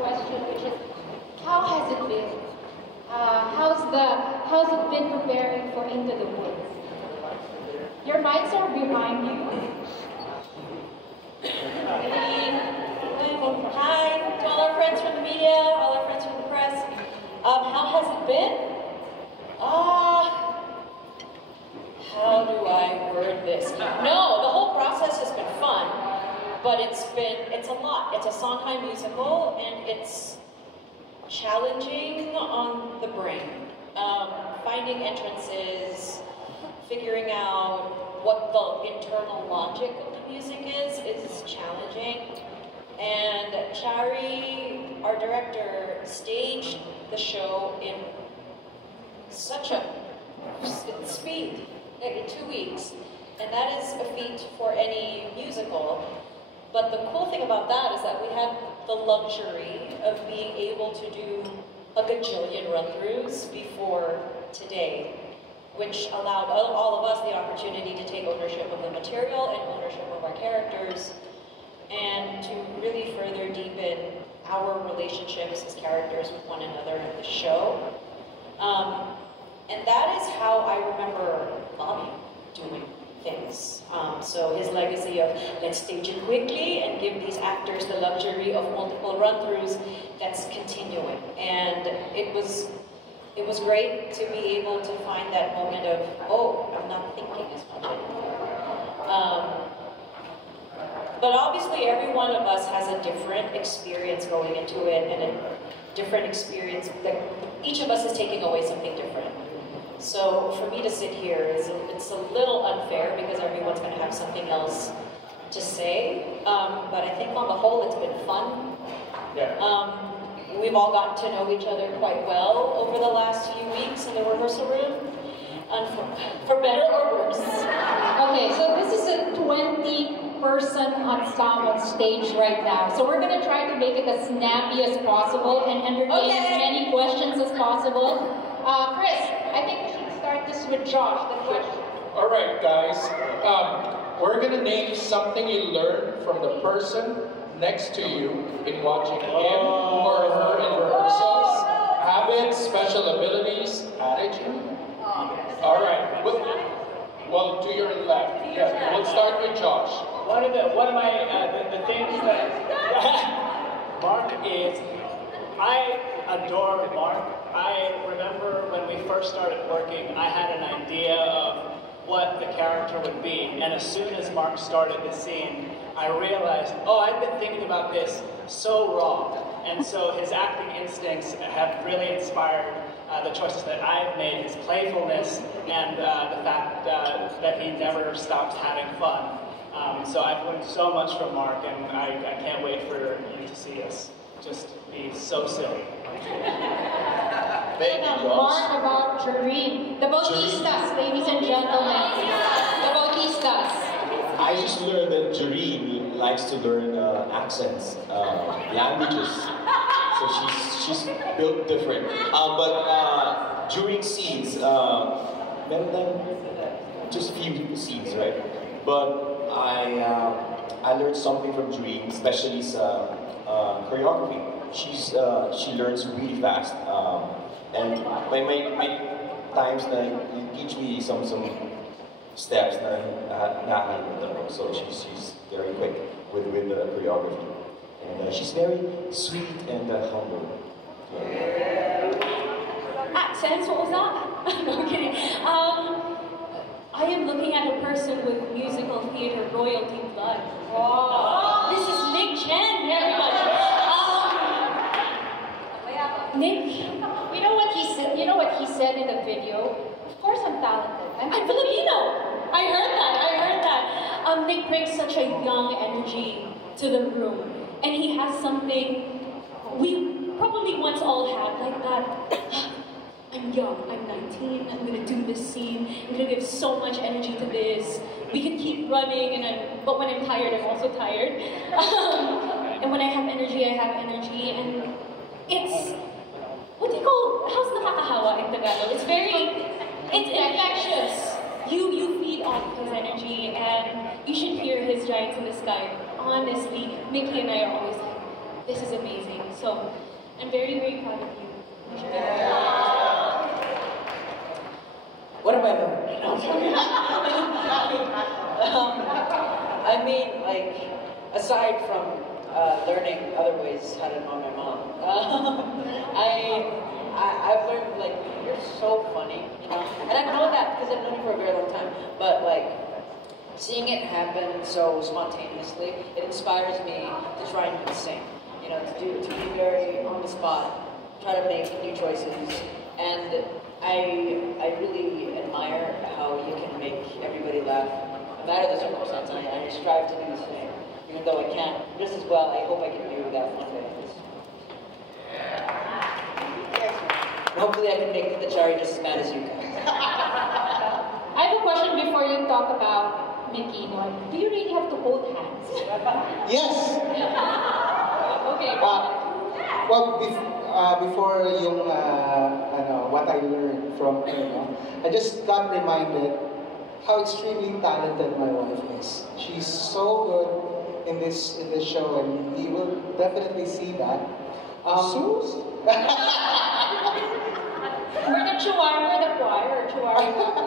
question, which is, how has it been? How's it been preparing for Into the Woods? Your mics are behind you. Hi to all our friends from the media, all our friends from the press. How has it been? How do I word this? No, the whole process has been fun, but it's a lot. It's a Sondheim musical, and it's challenging on the brain. Finding entrances, figuring out what the internal logic of the music is challenging. And Chari, our director, staged the show in such a speed, like in 2 weeks. And that is a feat for any musical. But the cool thing about that is that we had the luxury of being able to do a gajillion run-throughs before today, which allowed all of us the opportunity to take ownership of the material and ownership of our characters, and to really further deepen our relationships as characters with one another in the show. And that is how I remember Bobby doing things. So his legacy of let's stage it quickly and give these actors the luxury of multiple run-throughs, that's continuing. And it was great to be able to find that moment of, oh, I'm not thinking as much anymore. But obviously every one of us has a different experience going into it, and a different experience that each of us is taking away something different. So for me to sit here, it's a little unfair because everyone's going to have something else to say. But I think on the whole, it's been fun. Yeah. We've all gotten to know each other quite well over the last few weeks in the rehearsal room, and for better or worse. Okay, so this is a 20-person ensemble stage right now. So we're going to try to make it as snappy as possible and entertain as many questions as possible. Chris, I think we should start this with Josh, the question. All right, guys. We're going to name something you learned from the person next to you in watching him or her in rehearsals. Habits, special abilities, attitude. All right. Well, to your left. Yeah, we'll start with Josh. One of the things that Mark is, I adore Mark. I remember when we first started working, I had an idea of what the character would be, and as soon as Mark started the scene, I realized, oh, I've been thinking about this so wrong. And so his acting instincts have really inspired the choices that I've made, his playfulness, and the fact that he never stops having fun. So I've learned so much from Mark, and I can't wait for you to see us just be so silly. Thank you, Josh. Mark about Jareen. The Bautistas, ladies and gentlemen. The Bautistas. I just learned that Jareen likes to learn accents, languages. So she's built different. But during scenes, just a few scenes, right? But I learned something from Jareen, especially choreography. She learns really fast. And my times na you teach me some steps so she's very quick with the choreography, and she's very sweet and humble. Accents, what was that? No, I'm kidding. I am looking at a person with musical theater royalty blood. Wow. This is Nick Chen, everybody. Nick, you know what he said in the video? Of course I'm talented. I'm Filipino. I heard that. Nick brings such a young energy to the room, and he has something we probably once all had, like that. I'm young, I'm 19, I'm gonna do this scene, I'm gonna give so much energy to this. We can keep running, but when I'm tired, I'm also tired. And when I have energy, and it's, what do you call, how's nakakahawa in Tagalog? It's infectious. You feed off his energy, and you should hear his Giants in the Sky. Honestly, Mickey and I are always like, this is amazing. So I'm very, very proud of you. What am I doing? I mean, like, aside from learning other ways how to know my mom, I've learned, like, you're so funny, you know? And I've known that because I've known you for a very long time. But, like, seeing it happen so spontaneously, it inspires me to try and do the same. You know, to be very on the spot, try to make new choices. And I really admire how you can make everybody laugh, no matter the circumstance. I strive to do the same. Even though I can't just as well, I hope I can do that one day. And hopefully I can make the Chari just as mad as you guys. I have a question before you talk about Mickey. Do you really have to hold hands? Yes! Okay. Well, before yung what I learned from I just got reminded how extremely talented my wife is. She's so good in this show, and you will definitely see that. We're the choir, we're the choir,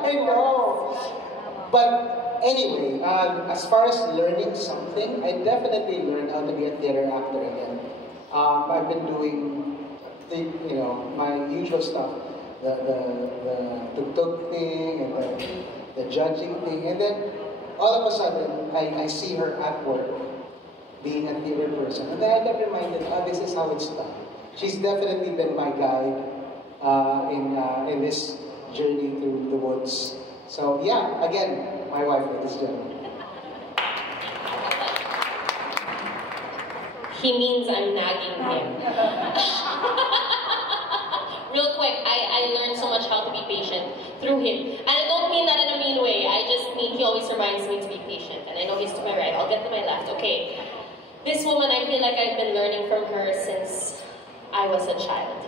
I know. But anyway, as far as learning something, I definitely learned how to be a theater actor again. I've been doing my usual stuff, the tuk-tuk thing and the judging thing, and then all of a sudden I see her at work being a theater person, and then I got reminded, this is how it's done. She's definitely been my guide in this journey through the woods. So yeah, again, my wife, ladies and gentlemen. He means I'm nagging him. Real quick, I learned so much how to be patient through him. And I don't mean that in a mean way. I just mean he always reminds me to be patient. And I know he's to my right. I'll get to my left. Okay. This woman, I feel like I've been learning from her since I was a child.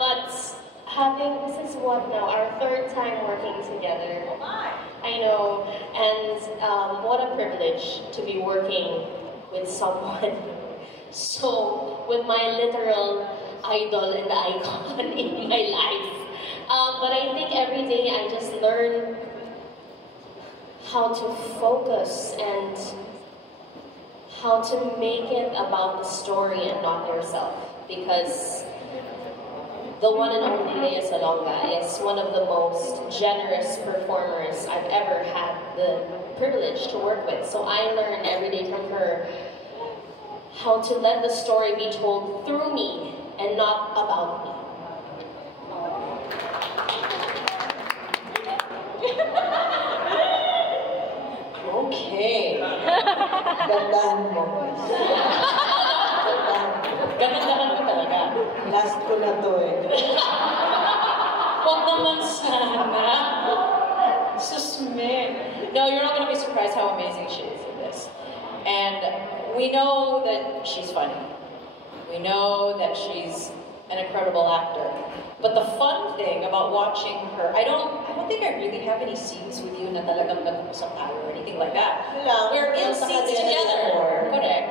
But this is what now, our third time working together. I know. And what a privilege to be working with someone so with my literal idol and icon in my life. But I think every day I just learn how to focus and how to make it about the story and not yourself. Because the one and only Lea Salonga is one of the most generous performers I've ever had the privilege to work with. So I learn every day from her how to let the story be told through me and not about me. Okay. Gandaan mo. Ganun ko talaga. Last ko na to eh. Huwag naman sana. Susme. No, you're not going to be surprised how amazing she is in this. And we know that she's funny. We know that she's an incredible actor. But the fun thing about watching her, I don't think I really have any scenes with you na talagang nag-usap tayo or anything like that. We're in scenes together. Correct.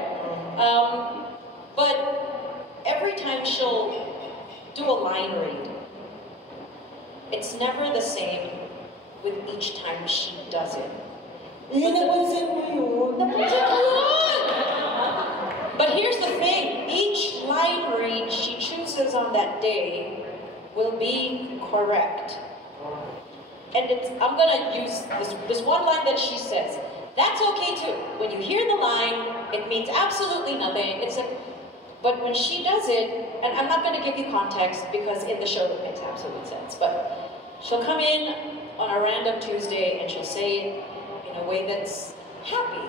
But every time she'll do a line read, it's never the same with each time she does it. But here's the thing, each line read she chooses on that day will be correct. And I'm gonna use this one line that she says. That's okay too. When you hear the line, it means absolutely nothing. But when she does it, and I'm not gonna give you context because in the show it makes absolute sense, but she'll come in on a random Tuesday and she'll say it in a way that's happy.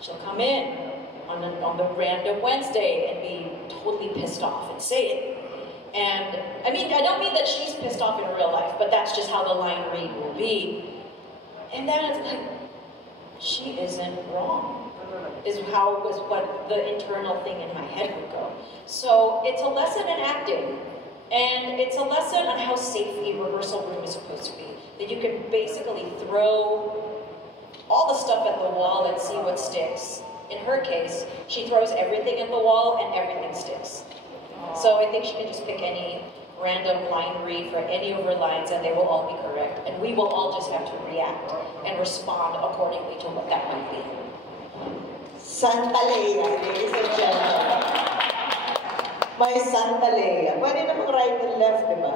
She'll come in on the random Wednesday and be totally pissed off and say it. And I mean, I don't mean that she's pissed off in real life, but that's just how the line read will be. And then it's like, she isn't wrong, is what the internal thing in my head would go. So it's a lesson in acting. And it's a lesson on how safe a rehearsal room is supposed to be. That you can basically throw all the stuff at the wall and see what sticks. In her case, she throws everything at the wall and everything sticks. So I think she can just pick any random line read for any of her lines and they will all be correct. And we will all just have to react and respond accordingly to what that might be. Santa Leia, ladies and gentlemen. May Santa Leia. Pwede namang right and left, di ba?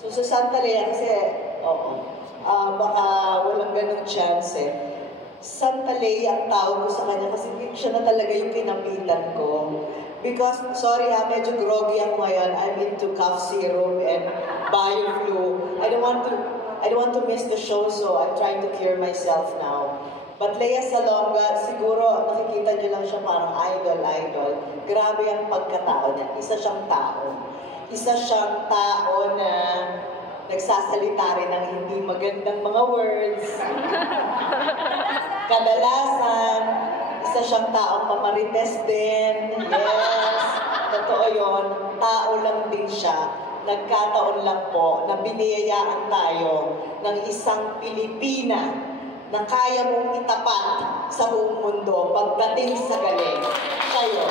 So sa Santa Leia, kasi, baka walang ganong chance eh. Santa Leia ang tawag ko sa kanya kasi siya na talaga yung kinapitan ko. Because, sorry ha, medyo groggy ako ngayon. I'm into cough syrup and bio-flu. I don't want to miss the show, so I'm trying to cure myself now. But Lea Salonga, siguro nakikita niyo lang siya parang idol. Grabe ang pagkatao niya. Isa siyang tao. Isa siyang tao na nagsasalita rin ng hindi magandang mga words. Kadalasan, isa siyang taong mamarites din. Yes, totoo yun. Tao lang din siya. Nagkataon lang po na biniyayaan tayo ng isang Pilipina na kaya mong itapat sa buong mundo pagdating sa galing. Kayo.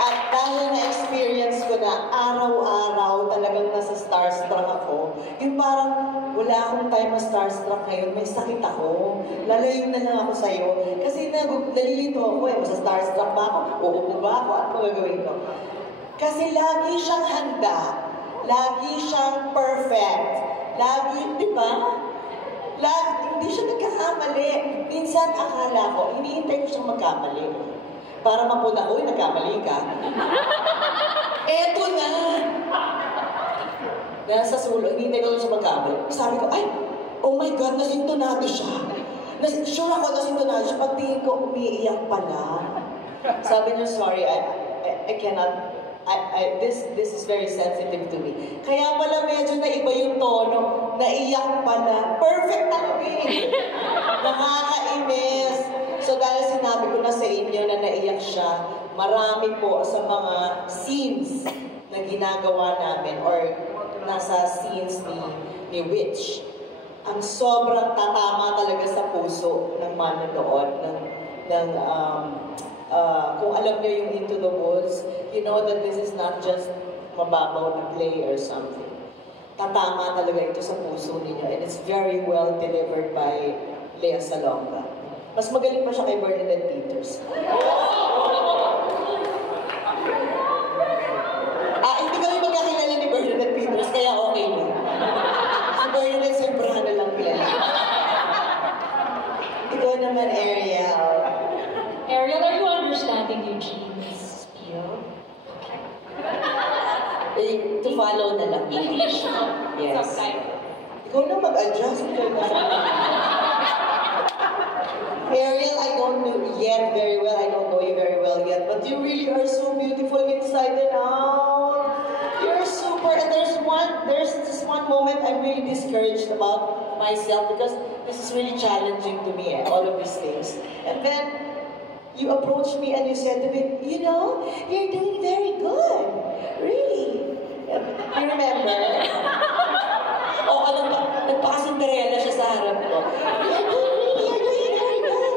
At dahil na-experience ko na araw-araw talagang nasa starstruck ako, yung parang wala akong time na starstruck ngayon, may sakit ako. Lalayo na lang ako sa'yo. Kasi nalilito ako eh, masa starstruck ba ako? Uupo ba ako? Ano gagawin ko? Kasi lagi siyang handa. Lagi siyang perfect. Lagi, di ba? Hindi siya nagkakamali. Minsan akala ko, hinihintay ko siyang magkamali. Para mapuna, uy, nagkamali ka. Eto na! Nasa sulo, hinihintay ko siya magkamali. Sabi ko, ay, oh my God, nasintonado siya. Sure ako nasintonado siya. Pagtingin ko, umiiyak pala. Sabi niya, sorry, I cannot. This is very sensitive to me. Kaya pala medyo naiba yung tono. Naiyak pala. Perfect talaga eh. Nakakainis. So dahil sinabi ko na sa inyo na naiyak siya, marami po sa mga scenes na ginagawa namin or nasa scenes ni Witch, ang sobrang tatama talaga sa puso ng manonood, kung alam niyo yung Into the Woods, you know that this is not just mababaw na play or something. Tatama talaga ito sa puso ninyo and it's very well delivered by Lea Salonga. Mas magaling pa siya kay Bernadette Peters. Hindi kami magkakilala ni Bernadette Peters, kaya okay mo. Si Bernadette, sobrahan na lang kilala. Ikaw naman, Ariel. Ariel, are you understanding Eugene's spiel? To follow na lang. English, yes. subtitle. Ikaw na mag-adjust. Ariel, I don't know yet very well. I don't know you very well yet. But you really are so beautiful inside and out. You're super. And there's this one moment I'm really discouraged about myself because this is really challenging to me, all of these things. And then, you approached me and you said to me, you know, you're doing very good. Really. You remember? Nagpaka-Cinderella siya sa harap ko. You're doing very good.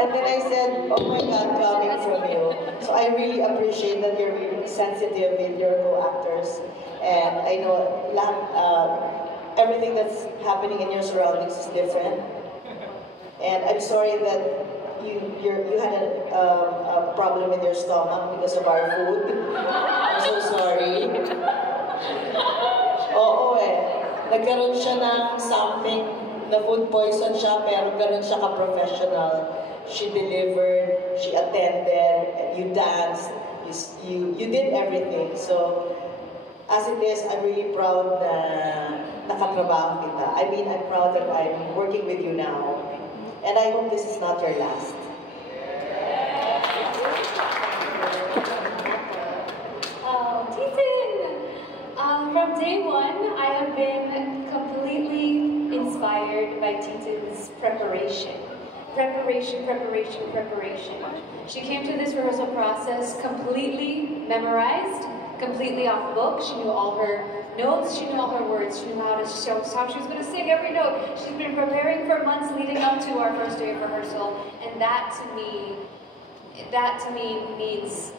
And then I said, oh my God, coming from you. So I really appreciate that you're really sensitive with your co-actors. And I know everything that's happening in your surroundings is different. And I'm sorry that you had a problem with your stomach because of our food. I'm so sorry. Oo eh. Nagkaroon siya ng something, na food poison siya, pero ganun siya ka-professional. She delivered, she attended, you danced, you did everything. So, as it is, I'm really proud na nakatrabaho kita. I mean, I'm proud that I'm working with you now. And I hope this is not your last. From day one, I have been completely inspired by Titin's preparation. Preparation. She came to this rehearsal process completely memorized, completely off book. She knew all her notes, she knew all her words, she knew how she was going to sing every note. She's been preparing for months leading up to our first day of rehearsal, and that to me that to me means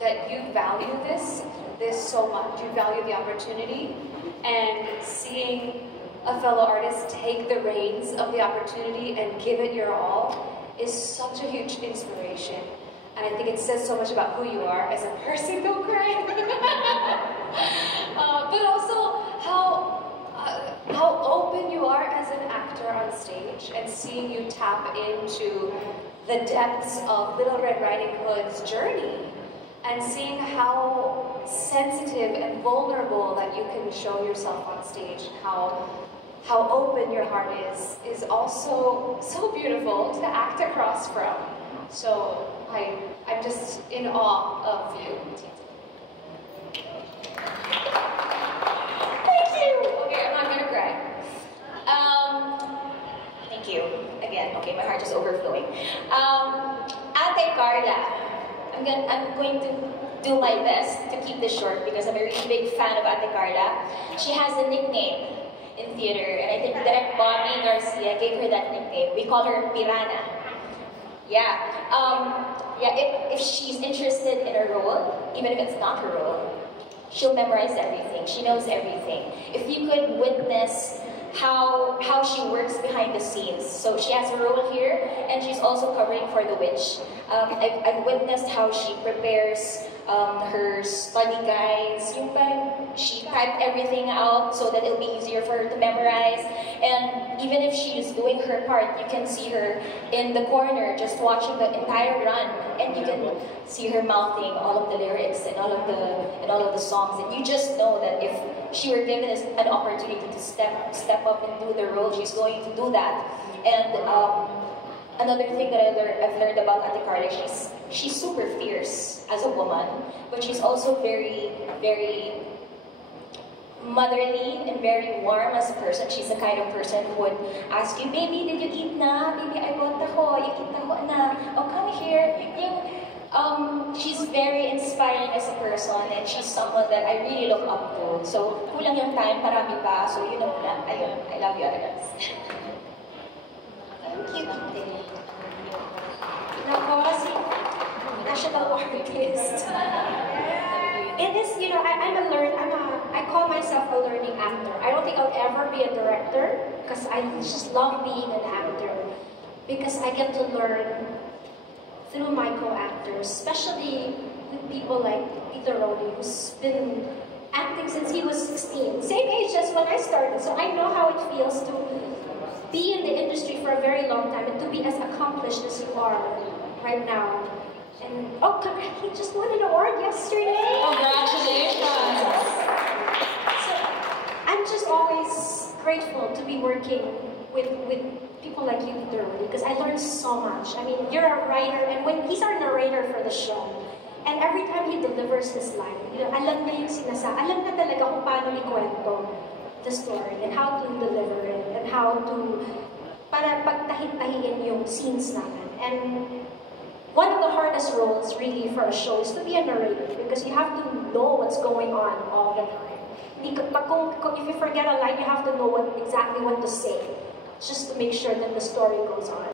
that you value this so much. You value the opportunity, and seeing a fellow artist take the reins of the opportunity and give it your all is such a huge inspiration. And I think it says so much about who you are as a person. Don't cry. But also how open you are as an actor on stage, and seeing you tap into the depths of Little Red Riding Hood's journey, and seeing how sensitive and vulnerable that you can show yourself on stage, how open your heart is also so beautiful to act across from. So I'm just in awe of you. Thank you! Okay, I'm not gonna cry. Thank you. Again, okay, my heart is overflowing. Ate Carla, I'm going to do my best to keep this short because I'm a really big fan of Ate Carla. She has a nickname in theater, and I think Direk Bobby Garcia gave her that nickname. We call her Piranha. Yeah. If she's interested in a role, even if it's not her role, she'll memorize everything. She knows everything. If you could witness how she works behind the scenes. So she has a role here, and she's also covering for The Witch. I've witnessed how she prepares her study guides. She typed everything out so that it'll be easier for her to memorize. And even if she's doing her part, you can see her in the corner just watching the entire run, and you can see her mouthing all of the lyrics and all of the songs. And you just know that if she were given an opportunity to step up and do the role, she's going to do that. And another thing that I've learned about Ate Carla, she's super fierce as a woman, but she's also very, very motherly and very warm as a person. She's the kind of person who would ask you, "Baby, did you eat na? Baby, I bought taho. You eat taho na? Oh, come here." She's very inspiring as a person, and she's someone that I really look up to. So, kulang yung time, parami pa. So, yun ang plan. Ayun, I love you, Ate. Thank you. Nako, si national artist. It is, I call myself a learning actor. I don't think I'll ever be a director because I just love being an actor because I get to learn through my co-actors, especially with people like Peter Rowley, who's been acting since he was 16, same age as when I started. So I know how it feels to be in the industry for a very long time and to be as accomplished as you are right now. And he just won an award yesterday. Congratulations! So I'm just always grateful to be working with people like you, Peter, because I learned so much. I mean, you're a writer, and when he's our narrator for the show, and every time he delivers his line, alam niya yung alam na talaga kung paano ikwento the story, and how to deliver it, and how to, para pagtahi-tahiin yung scenes namin. And one of the hardest roles, really, for a show is to be a narrator, because you have to know what's going on all the time. If you forget a line, you have to know exactly what to say, just to make sure that the story goes on.